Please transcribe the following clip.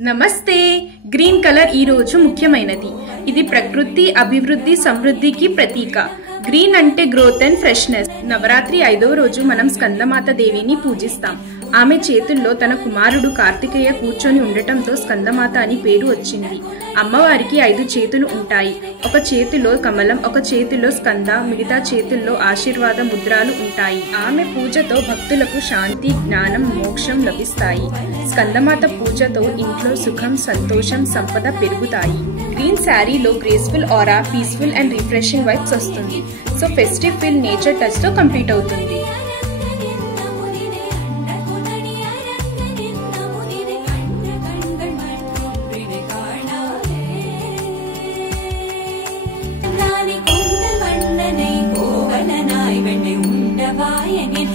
నమస్తే. Green colour ఈ రోజు ముఖ్యమైనది. ఇది ప్రకృతి, అభివృద్ధి, సమృద్ధికి ప్రతీక. గ్రీన్ అంటే గ్రోత్ అండ్ ఫ్రెష్నెస్. నవరాత్రి 5వ రోజు మనం స్కందమాత దేవిని పూజిస్తాం. ఆమె చేతుల్లో తన కుమారుడు కార్తికేయ కూర్చొని ఉండటంతో స్కందమాత అని పేరు వచ్చింది. అమ్మవారికి 5 చేతులు ఉంటాయి. ఒక చేతిలో కమలం, ఒక చేతిలో స్కంద, మిగతా చేతుల్లో ఆశీర్వాద ముద్రాలు ఉంటాయి. ఆమె పూజతో భక్తులకు శాంతి, జ్ఞానం, మోక్షం లభిస్తాయి. స్కందమాత పూజతో ఇంట్లో సుఖం, సంతోషం, సంపద పెరుగుతాయి. గ్రీన్ శారీలో graceful aura, peaceful and refreshing vibes వస్తుంది. So festive feel nature touch తో కంప్లీట్ అవుతుంది. Unavayanin